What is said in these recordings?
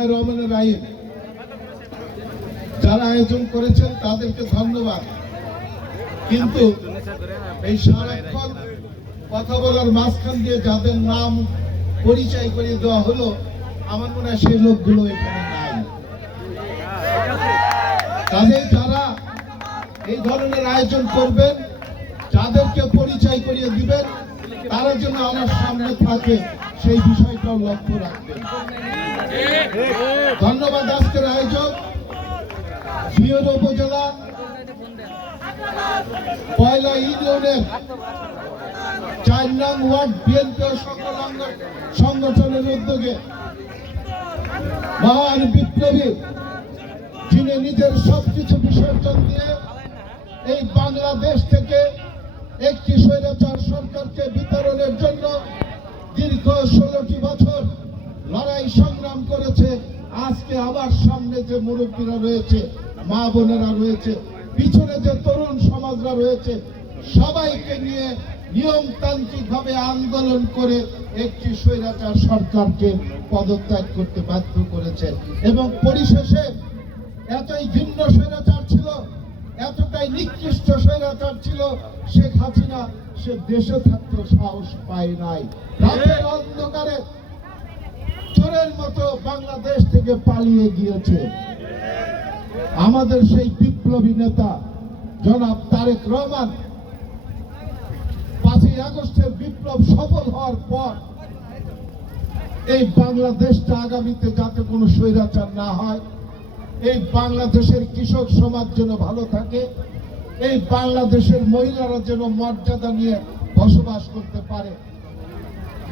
বিসমিল্লাহ রহমানের রাহিম। যারা আয়োজন করেছেন তাদেরকে ধন্যবাদ। কিন্তু এই সারাক্ষণ কথা বলার মাঝখান দিয়ে যাদের নাম পরিচয় করে দেওয়া হলো, আমার মনে হয় সেই লোকগুলো এখানে নাই। কাজেই যারা এই ধরনের আয়োজন করবেন, যাদেরকে পরিচয় করিয়ে দিবেন, তারা যেন আমার সামনে থাকে, সেই বিষয়টাও লক্ষ্য রাখবেন। ধন্যবাদ আজকের আয়োজক। সিওর উপজেলা, পয়লা ইউনিয়নের চার নং ওয়ার্ড বিএনপি সংগঠনের উদ্যোগে মহান বিপ্লবী যিনি নিজের সবকিছু বিসর্জন দিয়ে এই বাংলাদেশ থেকে একটি স্বৈরাচার সরকারকে বিতরণের জন্য দীর্ঘ ষোলোটি বছর লড়াই সংগ্রাম করেছে। আজকে আবার সামনে যে মুরব্বীরা রয়েছে, মা বোনেরা রয়েছে, পিছনে যে তরুণ সমাজরা রয়েছে, সবাইকে নিয়ে নিয়মতান্ত্রিক ভাবে আন্দোলন করে একটি স্বৈরাচার সরকারকে পদত্যাগ করতে বাধ্য করেছে। এবং পরিশেষে এতই ভিন্ন স্বৈরাচার ছিল, এতটাই নিকৃষ্ট স্বৈরাচার ছিল, শেখ হাসিনা সে দেশে থাকতে সাহস পায় নাই। রাতের অন্ধকারে চোরের মতো বাংলাদেশ থেকে পালিয়ে গিয়েছে। আমাদের সেই বিপ্লবী নেতা, জনাব তারেক রহমান, পাঁচই আগস্টের বিপ্লব সফল হওয়ার পর এই বাংলাদেশটা আগামীতে যাতে কোনো স্বৈরাচার না হয়, এই বাংলাদেশের কৃষক সমাজ যেন ভালো থাকে, এই বাংলাদেশের মহিলারা যেন মর্যাদা নিয়ে বসবাস করতে পারে।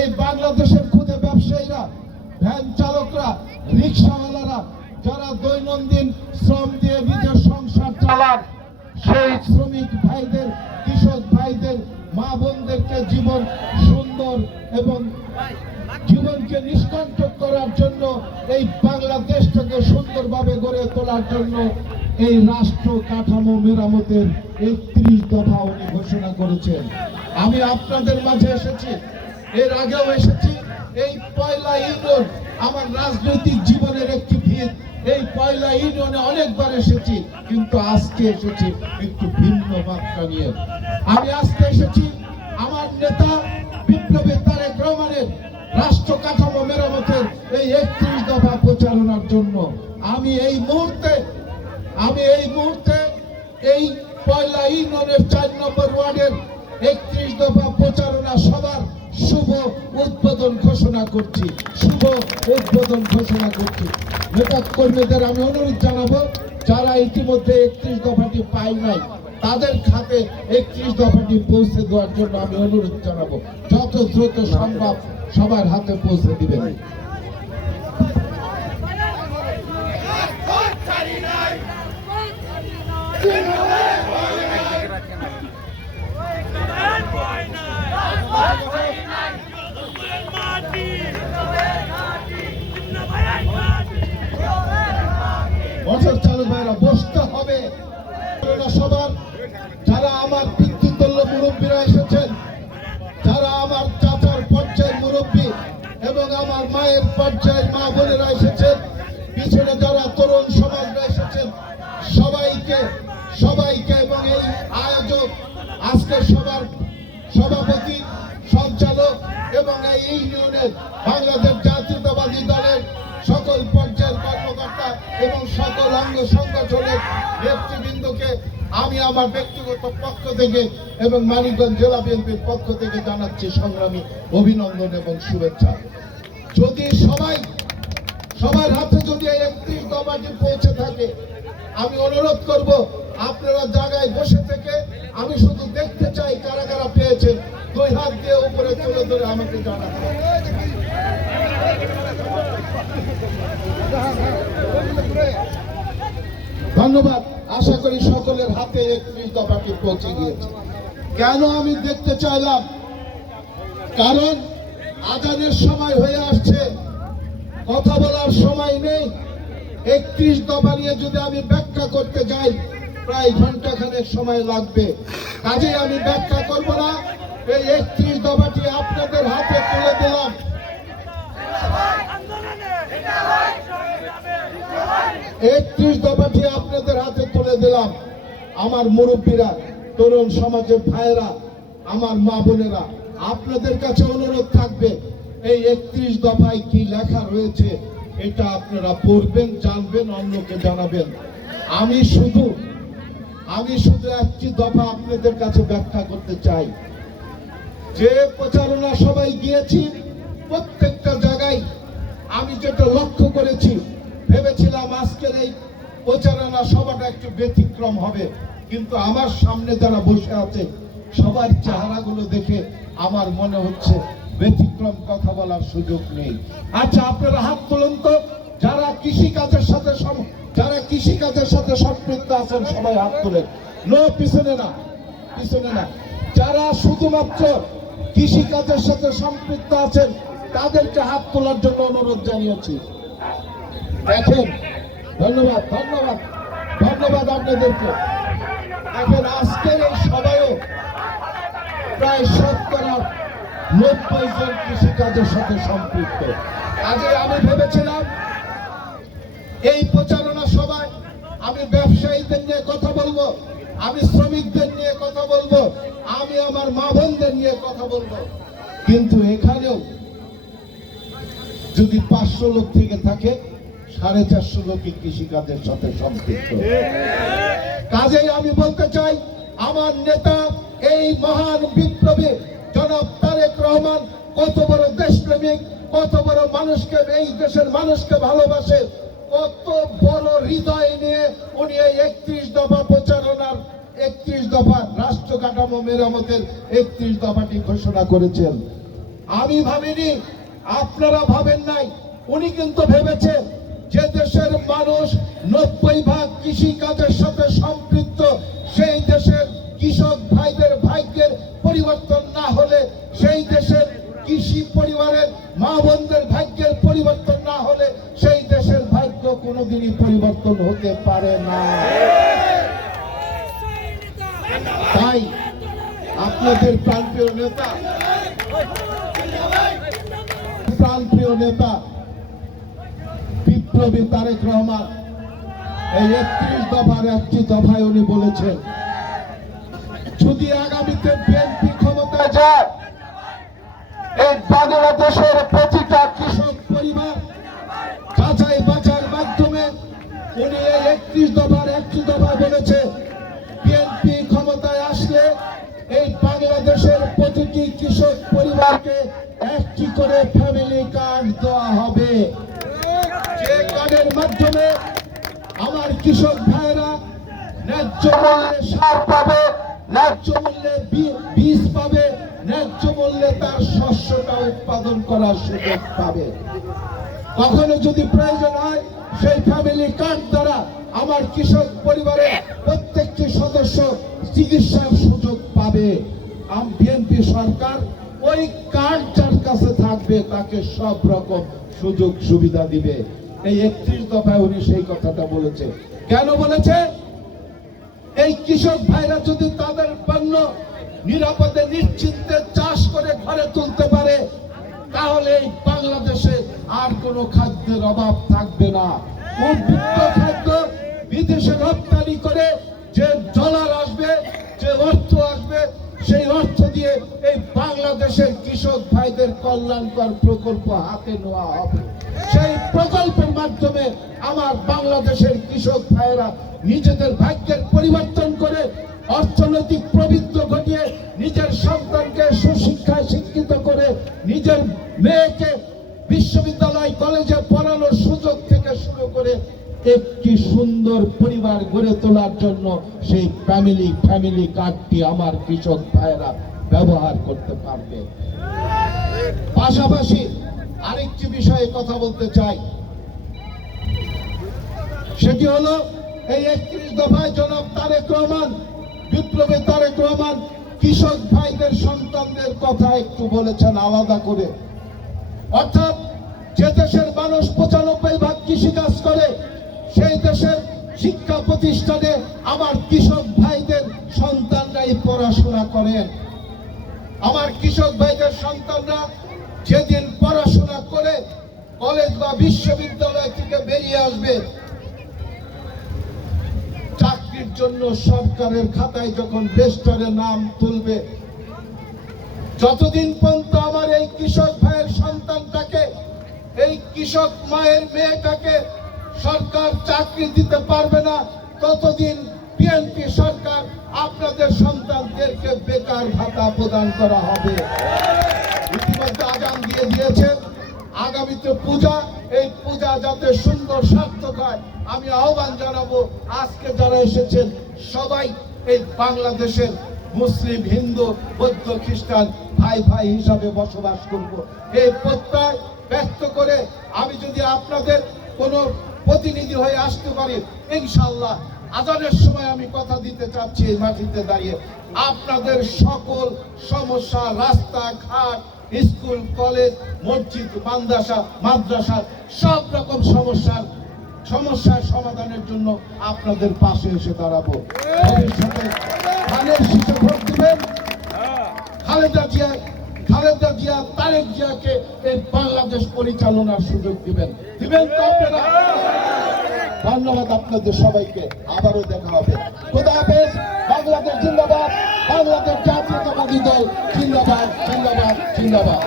এই বাংলাদেশের খুদে ব্যবসায়ীরা ভ্যান চালকরা, রিক্সাওয়ালারা যারা দৈনন্দিন শ্রম দিয়ে নিজের সংসার চালান, সেই শ্রমিক ভাইদের, কৃষক ভাইদের, মা বোনদেরকে জীবন সুন্দর এবং জীবনকে নিষ্কণ্টক করার জন্য এই বাংলাদেশটাকে সুন্দরভাবে গড়ে তোলার জন্য এই রাষ্ট্র কাঠামো মেরামতের একত্রিশ দফা উনি ঘোষণা করেছেন। আমি আপনাদের মাঝে এসেছি। এর আগেও এসেছি। এই পয়লা ইউনিয়ন আমার রাজনৈতিক জীবনের একটি ভিত। এই পয়লা ইউনিয়নে অনেকবার এসেছি, কিন্তু আজকে এসেছি একটু ভিন্ন মাত্রা নিয়ে। আমি আজকে এসেছি আমার নেতা বিপ্লবী তারেক রহমানের রাষ্ট্র কাঠামো মেরামতের এই একত্রিশ দফা প্রচারণার জন্য। আমি এই মুহূর্তে, আমি এই মুহূর্তে এই পয়লা ইউনিয়নের চার নম্বর ওয়ার্ডের একত্রিশ দফা প্রচারণা সবার শুভ উদ্বোধন ঘোষণা করছি, শুভ উদ্বোধন ঘোষণা করছি। নেতা কর্মীদের আমি অনুরোধ জানাব, যারা ইতিমধ্যে একত্রিশ দফাটি পাই নাই, তাদের খাতে একত্রিশ দফাটি পৌঁছে দেওয়ার জন্য আমি অনুরোধ জানাব। যত দ্রুত সম্ভব সবার হাতে পৌঁছে দিবেন। আপনারা সবার যারা আমার পিতৃতুল্য মুরব্বীরা এসেছেন, যারা আমার চাচার পর্যায়ের মুরব্বী এবং আমার মায়ের পর্যায়ের মা বোনেরা এসেছেন, পিছনে যারা তরুণ সমাজরা এসেছেন, সবাইকে সবাইকে এবং এই আয়োজক, আজকে সবার সভাপতি, সঞ্চালক এবং এই ইউনিয়নের বাংলাদেশ জাতীয়তাবাদী দলের সকল পর্যায়ের কর্মকর্তা এবং সকল অঙ্গ সংগঠনের নেতৃবৃন্দকে আমি আমার ব্যক্তিগত পক্ষ থেকে এবং মানিকগঞ্জ জেলা বিএনপির পক্ষ থেকে জানাচ্ছি সংগ্রামী অভিনন্দন এবং শুভেচ্ছা। যদি সবাই, সবার হাতে যদি একত্রিশ দফাটি পৌঁছে থাকে, আমি অনুরোধ করব, আপনারা জায়গায় বসে থেকে আমি শুধু দেখতে চাই কারা কারা পেয়েছেন, দুই হাত দিয়ে উপরে তুলে ধরে আমাকে জানাতে। ধন্যবাদ। আশা করি সকলের হাতে একত্রিশ দফাটি পৌঁছে গিয়েছে। কেন আমি দেখতে চাইলাম? কারণ আজানের সময় হয়ে আসছে, কথা বলার সময় নেই। একত্রিশ দফা নিয়ে যদি আমি ব্যাখ্যা করতে যাই, প্রায় ঘণ্টা খানেক সময় লাগবে। কাজে আমি ব্যাখ্যা করব না, এই একত্রিশ দফাটি আপনাদের হাতে তুলে দিলাম। একত্রিশ তুলে দিলাম, আমার মুরব্বীরা, তরুণ সমাজের ভাইয়েরা, আমার মা বোনেরা, আপনাদের কাছে অনুরোধ থাকবে, এই একত্রিশ দফায় কি লেখা রয়েছে, এটা আপনারা পড়বেন, জানবেন, অন্যকে জানাবেন। আমি শুধু আমি শুধু একটি দফা আপনাদের কাছে ব্যাখ্যা করতে চাই। যে প্রচারণা সবাই গিয়েছি, প্রত্যেকটা জায়গায় আমি যেটা লক্ষ্য করেছি, ভেবেছিলাম আজকের এই প্রচারণা সভাটা একটু ব্যতিক্রম হবে, কিন্তু আমার সামনে যারা বসে আছে, সবার চেহারাগুলো দেখে আমার মনে হচ্ছে ব্যতিক্রম কথা বলার সুযোগ নেই। আচ্ছা আপনারা হাত তুলুন তো। যারা কৃষি কাজের সাথে যারা কৃষি কাজের সাথে সম্পৃক্ত আছেন, সবাই হাত তুলেন। নো, পিছনে না পিছনে না। যারা শুধুমাত্র কৃষি কাজের সাথে সম্পৃক্ত আছেন, তাদেরকে হাত তোলার জন্য অনুরোধ জানিয়েছি। দেখেন ধন্যবাদ ধন্যবাদ ধন্যবাদ আপনাদেরকে। দেখেন আজকের এই সবাইও প্রায় শতকরা নব্বই জন কৃষি কাজের সাথে সম্পৃক্ত। আগে আমি ভেবেছিলাম, এই প্রচারণা সভায় আমি ব্যবসায়ীদের নিয়ে কথা বলব, আমি শ্রমিকদের নিয়ে কথা বলব, আমি আমার মা বোনদের নিয়ে কথা বলব। কিন্তু এখানেও যদি পাঁচশো লোক থেকে থাকে সাড়ে চারশো লোকই কৃষিকাজের সাথে সম্পৃক্ত। কাজেই আমি বলতে চাই, আমার নেতা, এই মহান বিপ্লবী জনাব তারেক রহমান কত বড় দেশপ্রেমিক, কত বড় মানুষকে, এই দেশের মানুষকে ভালোবাসে, কত বড় হৃদয় নিয়ে উনি এই একত্রিশ দফা প্রচারণার একত্রিশ দফা রাষ্ট্র কাঠামো মেরামতের একত্রিশ দফাটি ঘোষণা করেছেন। আমি ভাবিনি, আপনারা ভাবেন নাই, উনি কিন্তু ভেবেছে যে দেশের মানুষ নব্বই ভাগ কৃষি কাজের সাথে সম্পৃক্ত। সেই দেশের কৃষক ভাইদের ভাগ্যের পরিবর্তন না হলে, সেই দেশের কৃষি পরিবারের মা বোনদের ভাগ্যের পরিবর্তন না হলে, সেই দেশের ভাগ্য কোনোদিনই পরিবর্তন হতে পারে না। তাই আপনাদের প্রান্তীয় নেতা প্রান্তীয় নেতা বিপ্লবী তারেক রহমান এই একত্রিশ দফার একটি দফায় উনি বলেছেন, যদি আগামীতে বিএনপি ক্ষমতায় যায়, এই বাংলাদেশের প্রতিটা কৃষক পরিবার যাচাই বাছার মাধ্যমে উনি এই একত্রিশ দফার একটি দফা বলেছে বিএনপি ক্ষমতায় আসলে এই বাংলাদেশের প্রতিটি কৃষক পরিবারকে একটি করে ফ্যামিলি কার্ড দেওয়া হবে। যে মাধ্যমে আমার কৃষক ভাইরা ন্যায্য মূল্যে সার পাবে, ন্যায্য মূল্যে বীজ পাবে, ন্যায্য মূল্যে তার শস্যটা উৎপাদন করার সুযোগ পাবে। কখনো যদি প্রয়োজন হয়, সেই ফ্যামিলি কার্ড দ্বারা আমার কৃষক পরিবারের প্রত্যেকটি সদস্য চিকিৎসার সুযোগ পাবে। বিএনপি সরকার ওই কার্ড যার কাছে থাকবে, তাকে সব রকম সুযোগ সুবিধা দিবে। এই একত্রিশ দফায় উনি সেই কথাটা বলেছে। কেন বলেছে? এই কৃষক ভাইরা যদি তাদের পণ্য নিরাপদে, নিশ্চিন্তে চাষ করে ঘরে তুলতে পারে, তাহলে এই বাংলাদেশে আর কোনো খাদ্যের অভাব থাকবে না। খাদ্য বিদেশে রপ্তানি করে যে ডলার আসবে যে অর্থ আসবে সেই অর্থ দিয়ে এই বাংলাদেশের কৃষক ভাইদের কল্যাণকর প্রকল্প হাতে নেওয়া হবে। সেই প্রকল্পের মাধ্যমে আমার বাংলাদেশের কৃষক ভাইয়েরা নিজেদের ভাগ্যের পরিবর্তন করে অর্থনৈতিক প্রবৃত্ত ঘটিয়ে নিজের সন্তানকে সুশিক্ষায় শিক্ষিত করে নিজের মেয়েকে বিশ্ববিদ্যালয় কলেজে পড়ানোর সুযোগ থেকে শুরু করে একটি সুন্দর পরিবার গড়ে তোলার জন্য সেই ফ্যামিলি ফ্যামিলি কার্ডটি আমার কৃষক ভাইয়েরা ব্যবহার করতে পারবে। পাশাপাশি আরেকটি বিষয়ে কথা বলতে চাই। সেটি হলো এই একত্রিশ দফায় জনাব তারেক রহমান, বিপ্লবী তারেক রহমান কৃষক ভাইদের সন্তানদের কথা একটু বলেছেন আলাদা করে। অর্থাৎ যে দেশের মানুষ পঁচানব্বই ভাগ কৃষিকাজ করে সেই দেশের শিক্ষা প্রতিষ্ঠানে আমার কৃষক ভাইদের সন্তানরাই পড়াশোনা করেন। আমার কৃষক ভাইদের সন্তানরা যেদিন পড়াশোনা করে কলেজ বা বিশ্ববিদ্যালয় থেকে বেরিয়ে আসবে, চাকরির জন্য সরকারের খাতায় যখন বেস্টারের নাম তুলবে, যতদিন পর্যন্ত আমার এই কৃষক ভাইয়ের সন্তানটাকে, এই কৃষক মায়ের মেয়েটাকে সরকার চাকরি দিতে পারবে না, ততদিন বিএনপি সরকার আপনাদের সন্তানদেরকে বেকার ভাতা প্রদান করা হবে। ইতিমধ্যে আগাম দিয়ে দিয়েছেন। আগামীতে পূজা, এই পূজা যাতে সুন্দর, সার্থক হয়, আমি আহ্বান জানাব। আজকে যারা এসেছেন, সবাই এই বাংলাদেশের মুসলিম, হিন্দু, বৌদ্ধ, খ্রিস্টান ভাই ভাই হিসাবে বসবাস করব। এই প্রত্যয় ব্যক্ত করে আমি যদি আপনাদের কোনো প্রতিনিধি হয়ে আসতে পারি। ইনশাল্লাহ আজানের সময় আমি কথা দিতে চাচ্ছি এই মাটিতে দাঁড়িয়ে। আপনাদের সকল সমস্যা রাস্তা ঘাট স্কুল, কলেজ, মসজিদ, মাদ্রাসা মাদ্রাসা, সব রকম সমস্যার সমস্যার সমাধানের জন্য আপনাদের পাশে এসে দাঁড়াবো। ভবিষ্যতে ধানের ভোট দিবেন। খালেদা জিয়া খালেদা জিয়া, তারেক জিয়াকে এই বাংলাদেশ পরিচালনার সুযোগ দিবেন। দিবেন তো আপনারা? ধন্যবাদ আপনাদের সবাইকে, আবারও দেখা হবে। খোদা হাফেজ, বাংলাদেশ জিন্দাবাদ, বাংলাদেশ জাতীয়তাবাদী দল, জিন্দাবাদ জিন্দাবাদ জিন্দাবাদ।